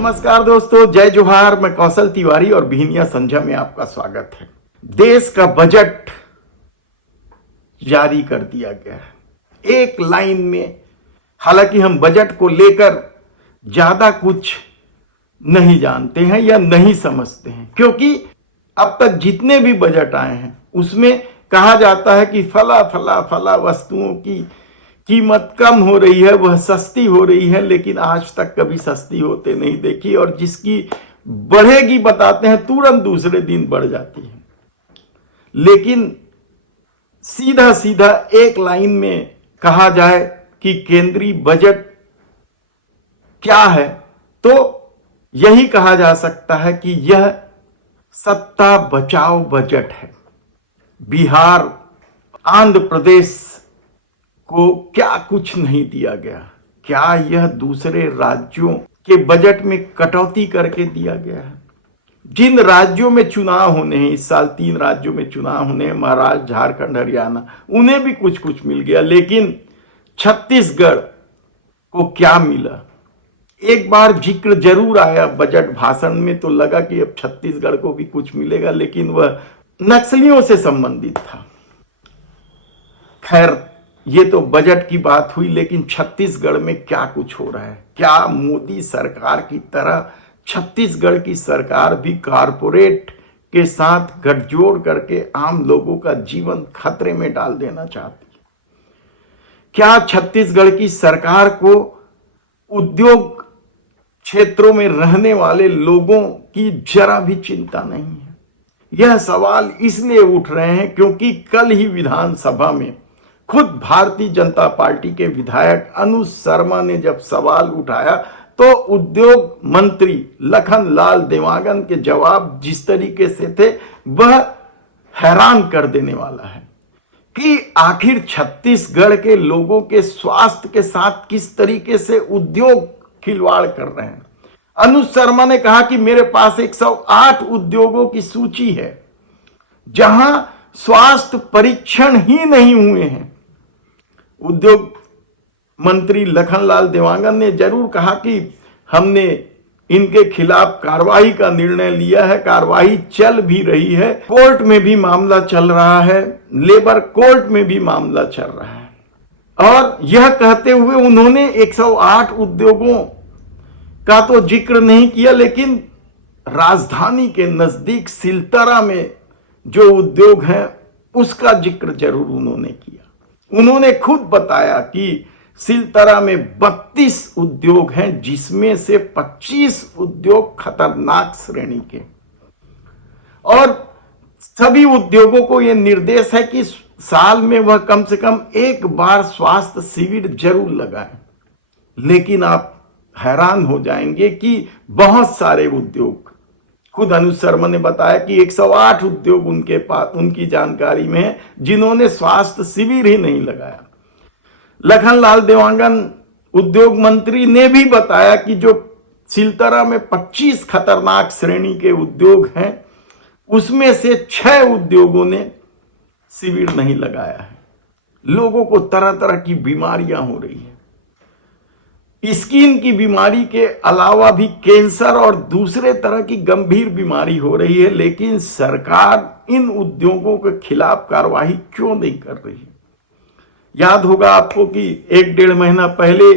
नमस्कार दोस्तों, जय जोहार। मैं कौशल तिवारी और बिहनिया संझा में आपका स्वागत है। देश का बजट जारी कर दिया गया है एक लाइन में। हालांकि हम बजट को लेकर ज्यादा कुछ नहीं जानते हैं या नहीं समझते हैं, क्योंकि अब तक जितने भी बजट आए हैं उसमें कहा जाता है कि फला फला फला वस्तुओं की कीमत कम हो रही है, वह सस्ती हो रही है, लेकिन आज तक कभी सस्ती होते नहीं देखी। और जिसकी बढ़ेगी बताते हैं, तुरंत दूसरे दिन बढ़ जाती है। लेकिन सीधा सीधा एक लाइन में कहा जाए कि केंद्रीय बजट क्या है, तो यही कहा जा सकता है कि यह सत्ता बचाओ बजट है। बिहार, आंध्र प्रदेश को क्या कुछ नहीं दिया गया? क्या यह दूसरे राज्यों के बजट में कटौती करके दिया गया है? जिन राज्यों में चुनाव होने हैं, इस साल 3 राज्यों में चुनाव होने हैं, महाराष्ट्र, झारखंड, हरियाणा, उन्हें भी कुछ कुछ मिल गया। लेकिन छत्तीसगढ़ को क्या मिला? एक बार जिक्र जरूर आया बजट भाषण में, तो लगा कि अब छत्तीसगढ़ को भी कुछ मिलेगा, लेकिन वह नक्सलियों से संबंधित था। खैर, ये तो बजट की बात हुई, लेकिन छत्तीसगढ़ में क्या कुछ हो रहा है? क्या मोदी सरकार की तरह छत्तीसगढ़ की सरकार भी कारपोरेट के साथ गठजोड़ करके आम लोगों का जीवन खतरे में डाल देना चाहती है? क्या छत्तीसगढ़ की सरकार को उद्योग क्षेत्रों में रहने वाले लोगों की जरा भी चिंता नहीं है? यह सवाल इसलिए उठ रहे हैं क्योंकि कल ही विधानसभा में खुद भारतीय जनता पार्टी के विधायक अनुज शर्मा ने जब सवाल उठाया, तो उद्योग मंत्री लखन लाल देवांगन के जवाब जिस तरीके से थे, वह हैरान कर देने वाला है कि आखिर छत्तीसगढ़ के लोगों के स्वास्थ्य के साथ किस तरीके से उद्योग खिलवाड़ कर रहे हैं। अनुज शर्मा ने कहा कि मेरे पास 108 उद्योगों की सूची है जहां स्वास्थ्य परीक्षण ही नहीं हुए हैं। उद्योग मंत्री लखनलाल देवांगन ने जरूर कहा कि हमने इनके खिलाफ कार्रवाई का निर्णय लिया है, कार्रवाई चल भी रही है, कोर्ट में भी मामला चल रहा है, लेबर कोर्ट में भी मामला चल रहा है। और यह कहते हुए उन्होंने 108 उद्योगों का तो जिक्र नहीं किया, लेकिन राजधानी के नजदीक सिलतरा में जो उद्योग है उसका जिक्र जरूर उन्होंने किया। उन्होंने खुद बताया कि सिलतरा में 32 उद्योग हैं, जिसमें से 25 उद्योग खतरनाक श्रेणी के। और सभी उद्योगों को यह निर्देश है कि साल में वह कम से कम एक बार स्वास्थ्य शिविर जरूर लगाएं। लेकिन आप हैरान हो जाएंगे कि बहुत सारे उद्योग, खुद अनुज शर्मा ने बताया कि 108 उद्योग उनके पास, उनकी जानकारी में है, जिन्होंने स्वास्थ्य शिविर ही नहीं लगाया। लखनलाल देवांगन उद्योग मंत्री ने भी बताया कि जो सिलतरा में 25 खतरनाक श्रेणी के उद्योग हैं, उसमें से 6 उद्योगों ने शिविर नहीं लगाया है। लोगों को तरह तरह की बीमारियां हो रही हैं। स्किन की बीमारी के अलावा भी कैंसर और दूसरे तरह की गंभीर बीमारी हो रही है, लेकिन सरकार इन उद्योगों के खिलाफ कार्रवाई क्यों नहीं कर रही है? याद होगा आपको कि 1-1.5 महीना पहले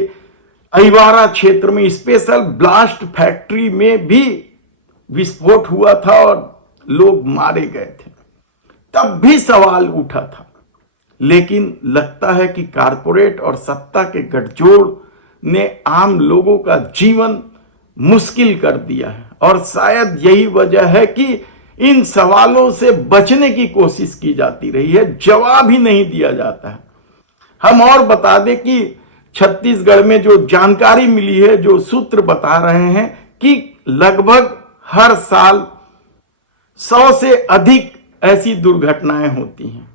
अहिवारा क्षेत्र में स्पेशल ब्लास्ट फैक्ट्री में भी विस्फोट हुआ था और लोग मारे गए थे। तब भी सवाल उठा था, लेकिन लगता है कि कारपोरेट और सत्ता के गठजोड़ ने आम लोगों का जीवन मुश्किल कर दिया है। और शायद यही वजह है कि इन सवालों से बचने की कोशिश की जाती रही है, जवाब ही नहीं दिया जाता है। हम और बता दें कि छत्तीसगढ़ में जो जानकारी मिली है, जो सूत्र बता रहे हैं कि लगभग हर साल 100 से अधिक ऐसी दुर्घटनाएं होती हैं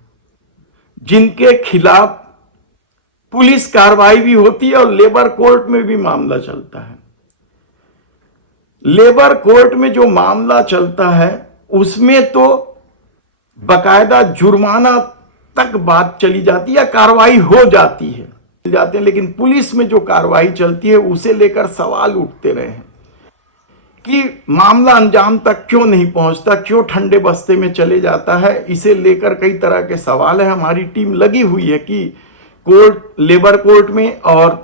जिनके खिलाफ पुलिस कार्रवाई भी होती है और लेबर कोर्ट में भी मामला चलता है। लेबर कोर्ट में जो मामला चलता है उसमें तो बकायदा जुर्माना तक बात चली जाती है या कार्रवाई हो जाती है, लेकिन पुलिस में जो कार्रवाई चलती है उसे लेकर सवाल उठते रहे हैं। कि मामला अंजाम तक क्यों नहीं पहुंचता, क्यों ठंडे बस्ते में चले जाता है, इसे लेकर कई तरह के सवाल है। हमारी टीम लगी हुई है कि कोर्ट, लेबर कोर्ट में और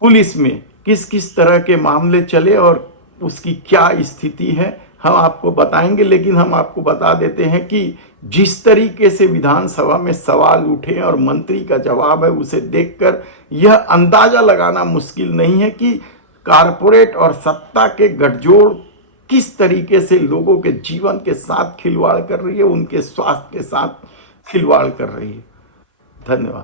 पुलिस में किस किस तरह के मामले चले और उसकी क्या स्थिति है हम आपको बताएंगे। लेकिन हम आपको बता देते हैं कि जिस तरीके से विधानसभा में सवाल उठे और मंत्री का जवाब है, उसे देखकर यह अंदाजा लगाना मुश्किल नहीं है कि कारपोरेट और सत्ता के गठजोड़ किस तरीके से लोगों के जीवन के साथ खिलवाड़ कर रही है, उनके स्वास्थ्य के साथ खिलवाड़ कर रही है। धन्यवाद।